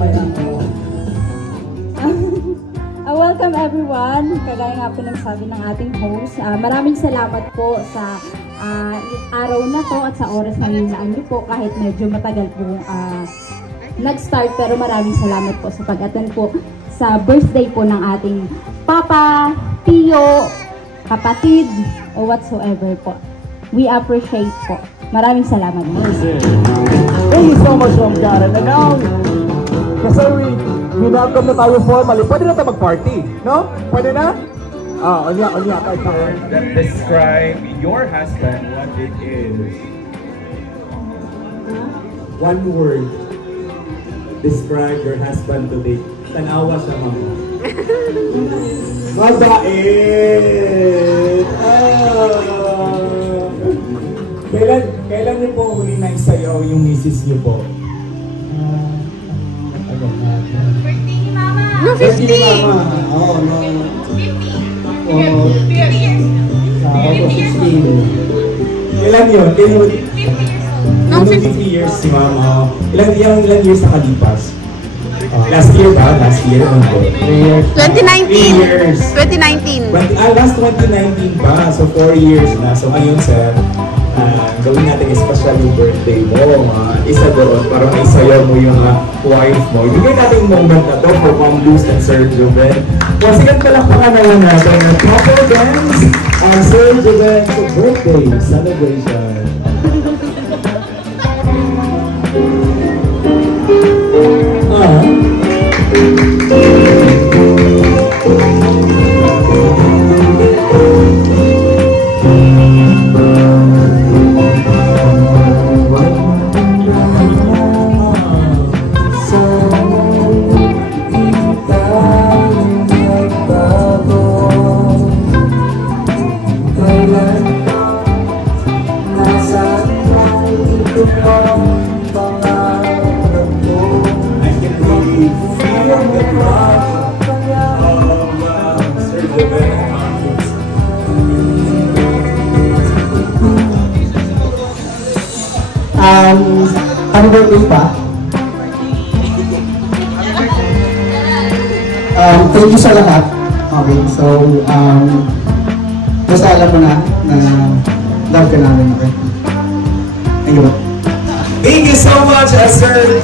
mamaya. Welcome everyone. Kagaya nga po ng sabi ng ating host, maraming salamat po sa araw na to at sa oras na nilaan niyo po kahit medyo matagal po nag-start, pero maraming salamat po sa pag-attend po sa birthday po ng ating papa, tiyo, kapatid, o whatsoever po. We appreciate po. Maraming salamat po. Thank you so much, Ma'am Karen. And now, kasi welcome na tayo formally. Pwede na tayo mag-party, no? Pwede na? Anya, kahit na. That describe your husband, what it is. One word. Describe your husband today. Tanawa siya, ma'am. Mabait! Kailan niyo po huli na isayaw yung misis niyo po? Birthday ni Mama! No, 50! Oo, no. 50 years! 50 Ilan yun? 50 years old. No, 50 years si Mama. Ilan years sa kalipas? Last year ba? Last year? 2019! 3 years. 2019! Last 2019 pa. So 4 years na. So ngayon, sir, gawin natin special yung birthday mo. Isa doon para maisayaw mo yung wife mo. Ibigay natin yung moment na to for Mom Luz and Sir Juven. Sigat pala panganawan natin na couple dance ang Sir Juven's birthday celebration. Happy birthday pa? Thank you sa lahat. Okay, so, basta alam mo na love ka namin, okay? Thank you. Thank you so much, Sir.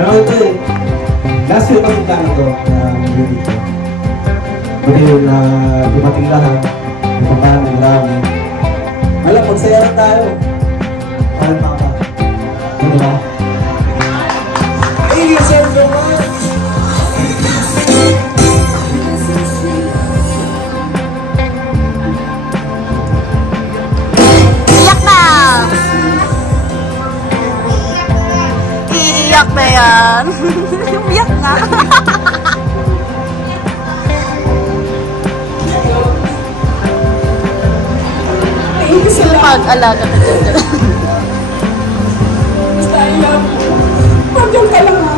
Ito eh. Last year pa kita ito. Buti yun na dumating lahat. Pupuntahan ng lami. Alam, magsaya lang tayo. Parang papa. Ano ba? Thank you so much. Iyak na! Iiyak na yan. Iyak na. Pag-alaga ka dito. Basta I love you. Pagyan ka lang ha.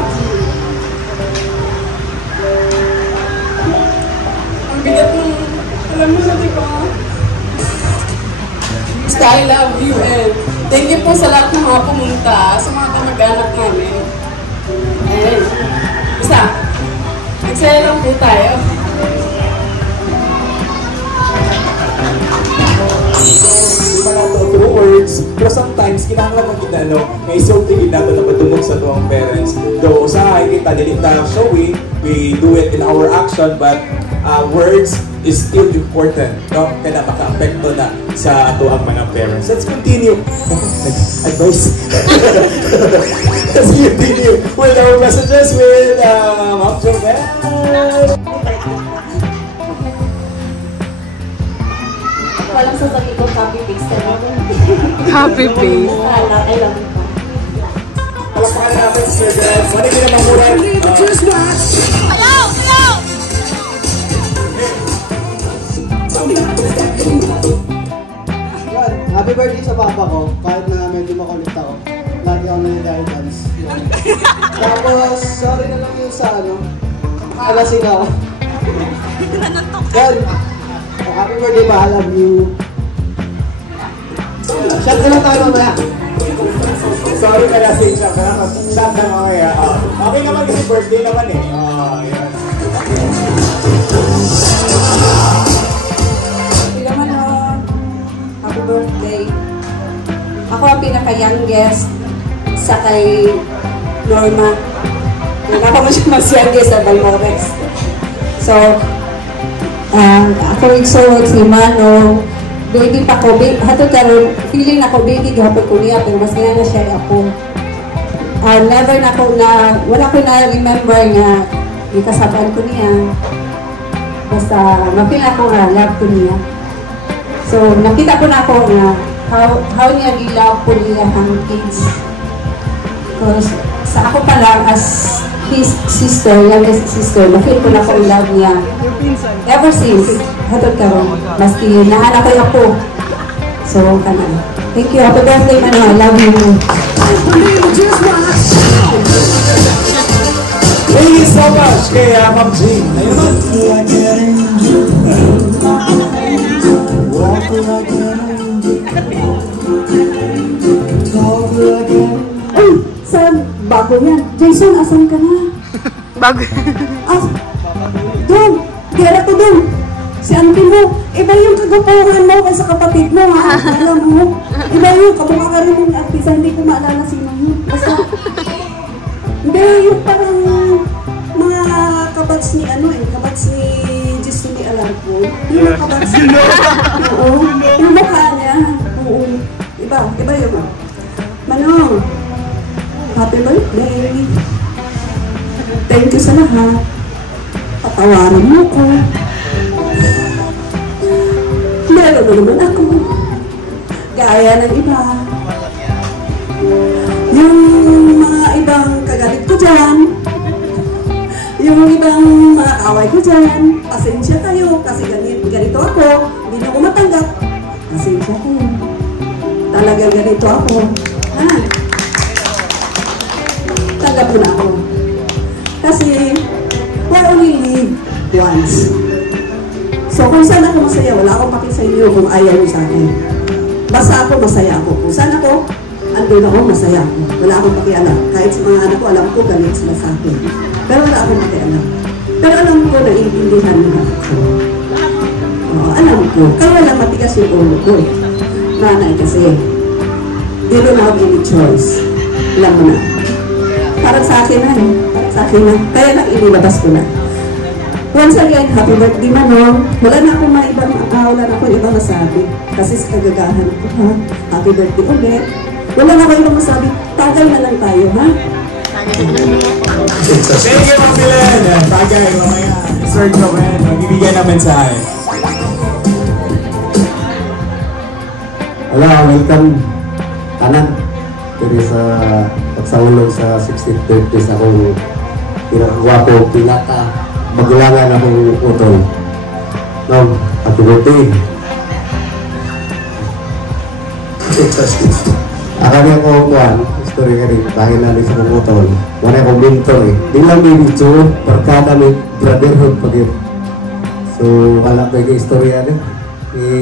Ang bigat mo. Alam mo na diba? Basta I love you and thank you po sa lahat ng mga pumunta, sa mga kamag-anak namin. And basta, nagsaya lang po tayo. Through words, pero sometimes kinahanglan ng ginano may isulti ginato na patungkol sa tuwang parents. Though usahay kita dili ta showy, we do it in our action, but words is still important, no? Kaya maka-apekto na sa ato ang mga parents. Let's continue. Advice. Let's continue with our messages with Ma'am Jovel. Walang sasabi ko, copy-paste. Copy-paste. I love you. Palakpakan natin si Sir Greg. Mali din naman muna. Hello! Hello! Yan, happy birthday sa papa ko. Kahit na medyo makulit ako. Lagi ako nag-dance. Tapos, sorry na lang yung sa alasing ako. Yan. Happy birthday pa, I love you. Shot na lang tayo mamaya. Sorry ka na si Shot na lang. Shot na mamaya. Okay naman kasi birthday naman eh. Yes. Hindi naman happy birthday. Ako ang pinaka-youngest sa kay Norma. Ako mas youngest sa Balmores. So, ako yung suwag si Mano. Baby pa ko, hatod karon feeling ako baby gahapon ko niya, pero mas kaya na siya ako. Never na ako na, wala ko na remember nga ikasaban ko niya. Basta, mapil ako nga, love ko niya. So, nakita ko na ako nga, how niya gilove ko niya ang kids. Because, sa ako pa lang, as his sister, youngest sister, mapil ko na ako yung love niya. Ever since, hatod karon, maski nahanap ko ako. So, kanan. Thank you. Happy birthday, Mano. I love you. Thank you so much kay Ma'am Jean. Ayun naman. Ay, saan? Bago yan. Jason, asan ka na? Bago. Doon. Kaya to doon. Si auntie mo. Iba yung kagapuhan mo kaysa kapatid mo, ha? Alam mo. Iba yung kamukha ka rin yung artista. Hindi ko maalala sino yun. Basta. Hindi, yung parang mga kabats ni kabats ni Jason ni Alarco. Yung kabats ni oo. Yung mukha niya. Oo. Iba yun. Manong. Happy birthday. Thank you sa lahat. Patawarin mo ko. Meron na naman ako. Gaya ng iba. Yung mga ibang kagalit ko dyan. Yung ibang mga kaway ko dyan. Pasensya kayo kasi ganito ako. Hindi na ko matanggap. Pasensya kayo. Talagang ganito ako. Ha? Tanggap mo na ako. Kasi we only live once. So kung saan ako masaya, wala akong paki sa inyo kung ayaw nyo sa akin. Basta ako, masaya ako. Kung saan ako, andun ako, masaya ako. Wala akong pakialam. Kahit sa mga anak ko, alam ko, galit sila sa akin. Pero wala akong pakialam. Pero alam ko, naiintindihan mo na ako. Alam ko. Kaya lang matigas yung ulo ko. Nanay kasi, you don't have any choice. Alam mo na. Parang sa akin na Parang sa akin na. Kaya lang inilabas ko na. Once again, happy birthday, Manong. Wala na akong ibang masabi. Kasi sa kagagahan ko, ha? Happy birthday ulit. Wala na akong ibang masabi. Tagay na lang tayo, ha? Thank you, Ma'am Belen. Tagay, mamaya. Sir Joven, magbibigay ng mensahe. Hello, welcome. Tanan. Pero sa pagsaulog sa 60th birthday sa akong pinakawapo, magulangan akong utol. No, happy birthday. Akala ko kuhan, story ka rin, dahil namin sa kong utol. Wala akong mentor eh. Di lang may video, barkada may brotherhood pag yun. So, wala ko yung istorya rin.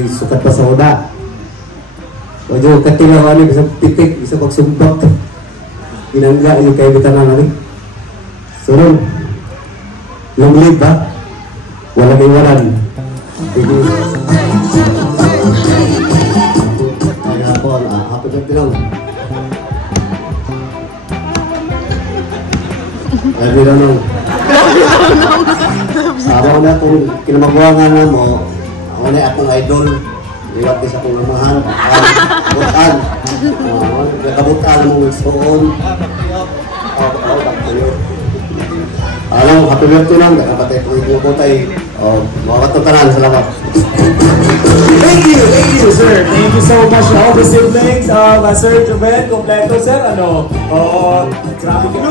Sukat pa sa una. O yung katilawan yung isang pitik, isang pagsumbak. Inangga yung kaibitan na namin. So, long live ba? Walang iwanan. Kaya po, happy birthday lang. Happy lang lang. Araw na itong kinamagawangan na mo, ako na akong idol. Nilapis akong namahan. Butan. Nakabutan mong soon. Alam mo, happy birthday lang. Nakapatay po yung kutay. Mga katukaran, salamat. Thank you, sir. Thank you so much to all the siblings of Sir Joven. Kompleto, sir. Grabe ka.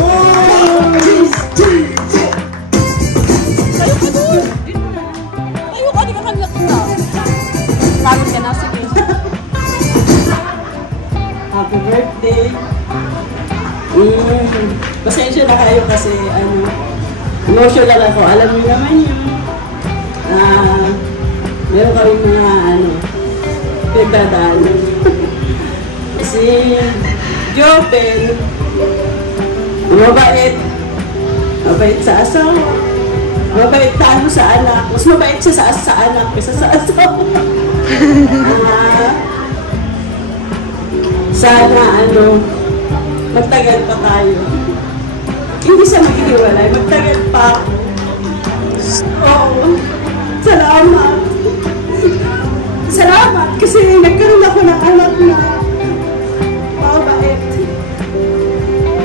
Ayoko, di ka kanilak na. Pagod ka na, sige. Happy birthday. Pasensya na kayo kasi emotional ako. Alam niyo naman yun. Meron kami mga pinagdadaan. si Joven, mabait. Mabait sa asawa. Mabait sa anak. Mas mabait siya sa anak kaysa sa asawa. Sana magtagal pa tayo. Hindi siya maghihiwalay. Magtagal pa. Oo. Salamat. Salamat kasi nagkaroon ako ng anak na mabait.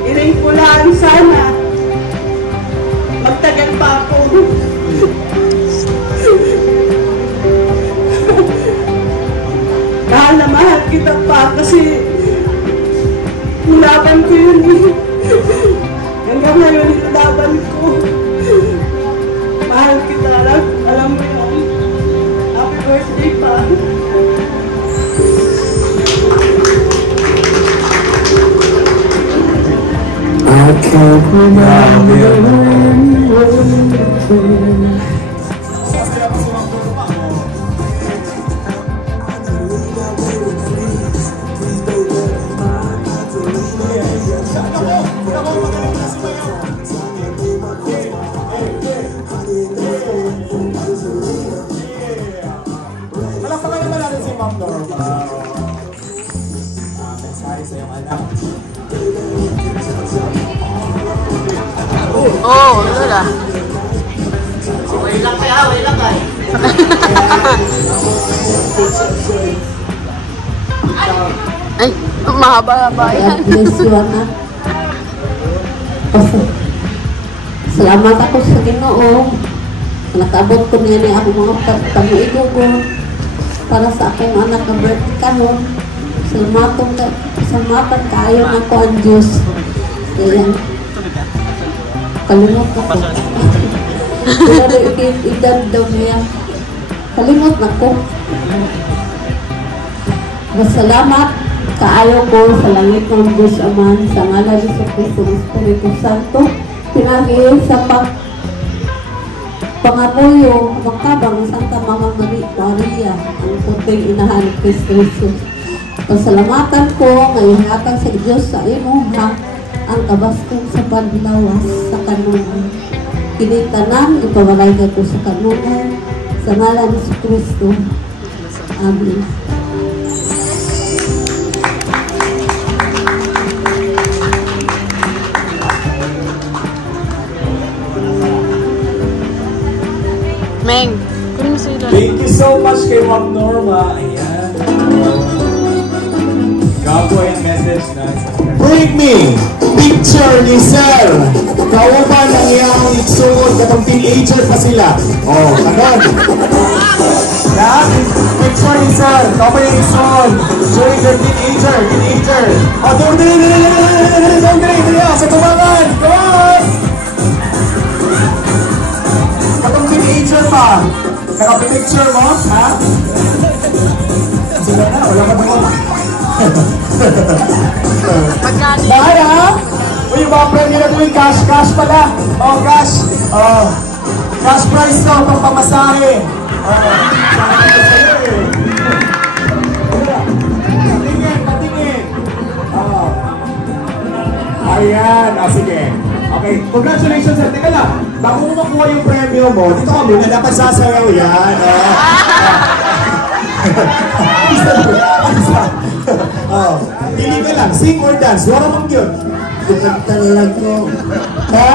Iring ko lang sana magtagal pa ako. Mahal na mahal kita pa kasi nilaban ko yun eh. Hanggang ngayon nilaban ko. Mahal kita, alam mo yun. Happy birthday pa. I can't remember. Palakpakan naman natin si Ma'am Norma. Mensahe sa iyong anak. Oh, ano na? Wailang kay. Ay, mahaba-haba yan. Bless you, anak. Salamat ako sa Ginoo. Nakaabot ko niya ni ako mga pagtamuigo ko para sa akong anak na birthday kahon. Salamatan kayo na ko ang Diyos. Kaya, kalimot na ko. Pero edad daw niya. Kalimot na ko. Masalamat kaayo ko sa langit ng Diyos Aman, sa ngalan ni Kristo ng Espiritu Santo, pinagi sa pangabuyo, magkabang Santa Mama Maria, ang puting inahan ni Kristo. Pasalamatan ko ngayon hatang sa Diyos sa imo ha, ang kabaskong sa panlawas sa kanunay. Kinitanan, ipawalay ko sa kanunay, sa ngalan ni Kristo. Amen. Meng, kunin mo sa ilo. Thank you so much kay Ma'am Norma. Ayan. Cowboy message na. Bring me picture ni Sir. Kauban ang iyang iksungod katong teenager pa sila. Oh, kanon. Lahat, picture ni Sir. Kauban yung iksungod. During their teenager. Oh, doon sa tumangan. Come on! Katong teenager pa. Nakapipicture mo, ha? Sila na, wala ka ba? Dahil ha? O yung mga premium na tuwing cash pala. Oh, cash. Oh, cash price to, pang pamasahe. Patingin. Oh. Ayan, sige. Okay, congratulations sir. Teka lang, bago mo makuha yung premium mo, dito kami na dapat sasayaw yan. Oh, pili ka lang, sing or dance, wala mong yun. Kanta na lang ko. Ha?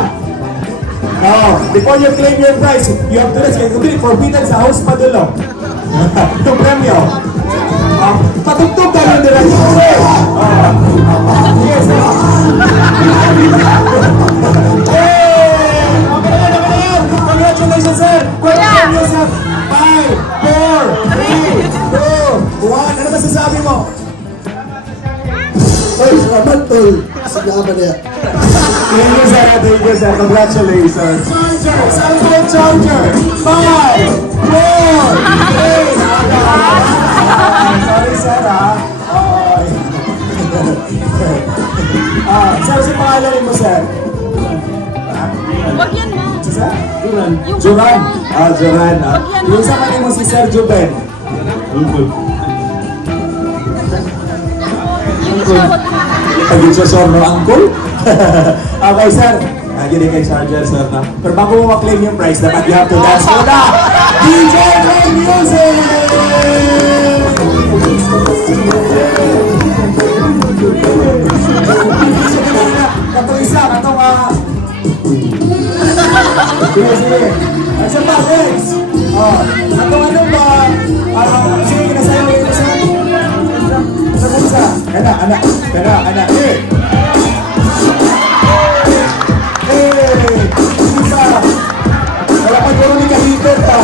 Oh, before you claim your prize, you have to rest. You'll be forbidden sa house padulo. Yung premium. Patugtog ka lang nila. Yes, okay na yan. Congratulations, sir. Premium sa 5, 4, 3, 2, 1. Ano masasabi mo? Ay, salamat tol. Salamat niya. Thank you, sir. Congratulations. Cellphone charger. 5, 4, 3. Sorry, sir, ha? Sir, si pangalan mo, sir? Wag yan, ma. Si sir? Duran. Juran. Juran. Yung sa kanil mo si Sir Juben. siya, wag mo. Pagin siya, sir, no, uncle? Okay, sir. Gini kay charger, sir, na. Pero bago mo maklaim yung prize, dapat you have to dance for the DJ Play Music! Katong isa, katong sige, sige. Isa pa, next. Katong ano ba? Sige, kinasayaw yung isa. Isa. Anak. Isa. Wala pa dito ni kahipit pa.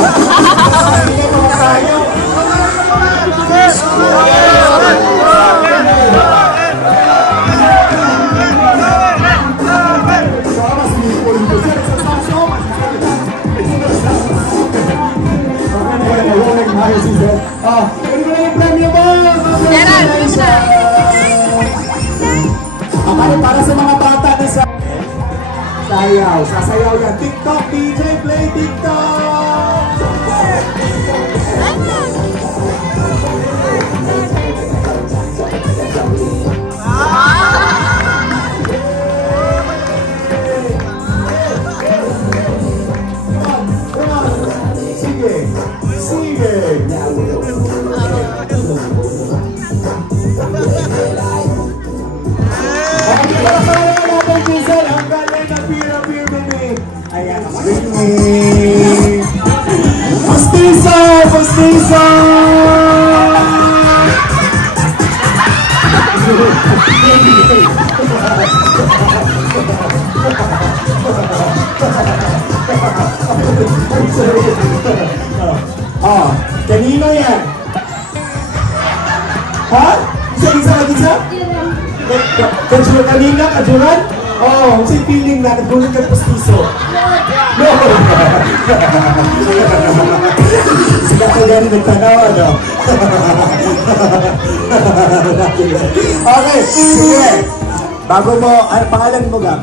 Hindi ka mga tayo. Para sa mga bata na sasayaw yan. TikTok, DJ Play TikTok! Sige! Ang galing na beer, baby. Ayan, Pastiso! Kanino yan? Ha? Isa? Kanina, kajuran? Kasi feeling na, nagulog ka pastiso. No! Sila ka gano'n nagtanaw, ano? Okay, sige. Bago mo, pangalan mo ga?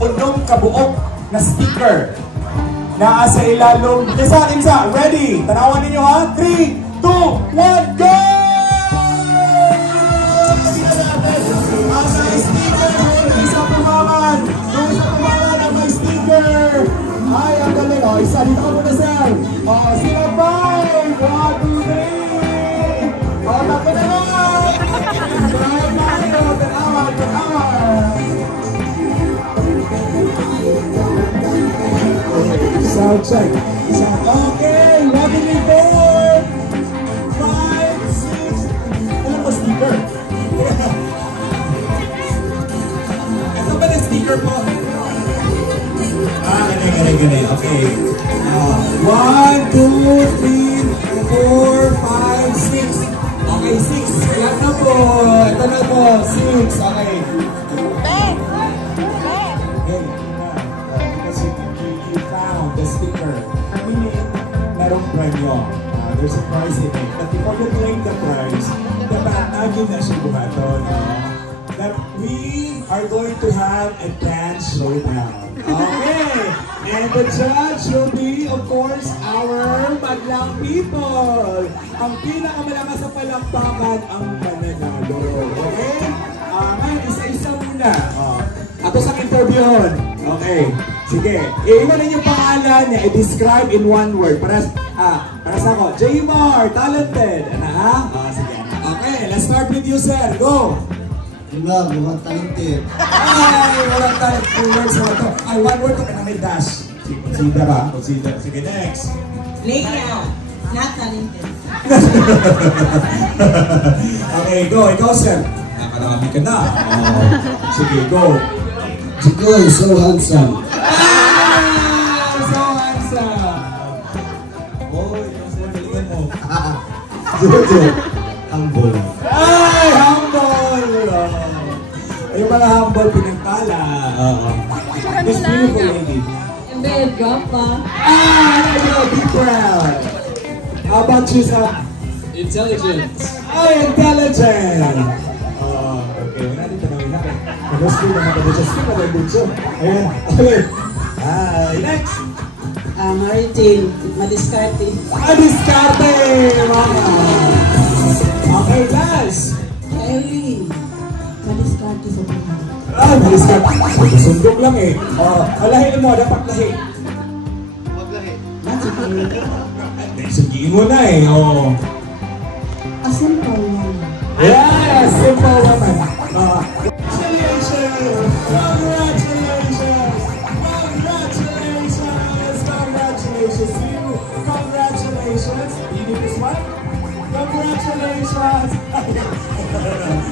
Unong kabuok na sticker na sa ilalong. Isa. Ready? Tanawan ninyo ha? 3, 2, 1, go! Ang may sticker! Isa pumaman ang may sticker! Ay, ang galing. Isa dito ka muna, sir. Sila 5, 1, 2, 3. Tapos na lang! Tanawan. Sound check. Okay, 11 report. 5, 6. Ano ba sticker? Ito ba na sticker po? Ganun. Okay. 1, 2, 3, 4, 5, 6. Okay, 6. Yan na po. Ito na po. 6. Okay. The sticker. Meaning, merong premyo. There's a prize in it. But before you claim the prize, dapat agad na siya buhaton. That we are going to have a dance showdown. Okay! And the judge will be, of course, our Madlang people. Ang pinakamalakas sa palakpakan ang mananalo. Okay? Ngayon, isa-isa muna. Ato sa interviewon. Okay. Sige. Iwanan yung pangalan niya. I-describe in one word. Para sa ako. Jaymar, talented. Sige. Okay. Let's start with you, sir. Go. Walang talented. Ay, walang talented. Two words na ito. Ay, one word to kanang may dash. Consider ba? Consider. Sige, next. Layout. Not talented. Okay, go. Ikaw, sir. Nakarami ka na. Sige, go. Chicoy, so handsome. So handsome. Ikaw, sir. Galingan mo. Jojo, humble. Ay, humble. Ayaw mga humble pinagpala. This beautiful lady. Embel, gapa. I know, be proud. How about you, Sam? Intelligence. Oh, intelligent. Okay, wala natin tanawin natin. Gusto naman ito siya. Sige na dito. Ayan, okay. Next. Maritin, madiskarte. Madiskarte, mga. Okay, last. Ellie, madiskarte sa buhay. Madiskarte. Sundok lang eh. Alahin mo, dapat lahi. Sige mo na eh. Asin pa yan. Yes, simple woman. Congratulations! Congratulations! Congratulations! Congratulations to you! Congratulations! You do this one? Congratulations! Congratulations!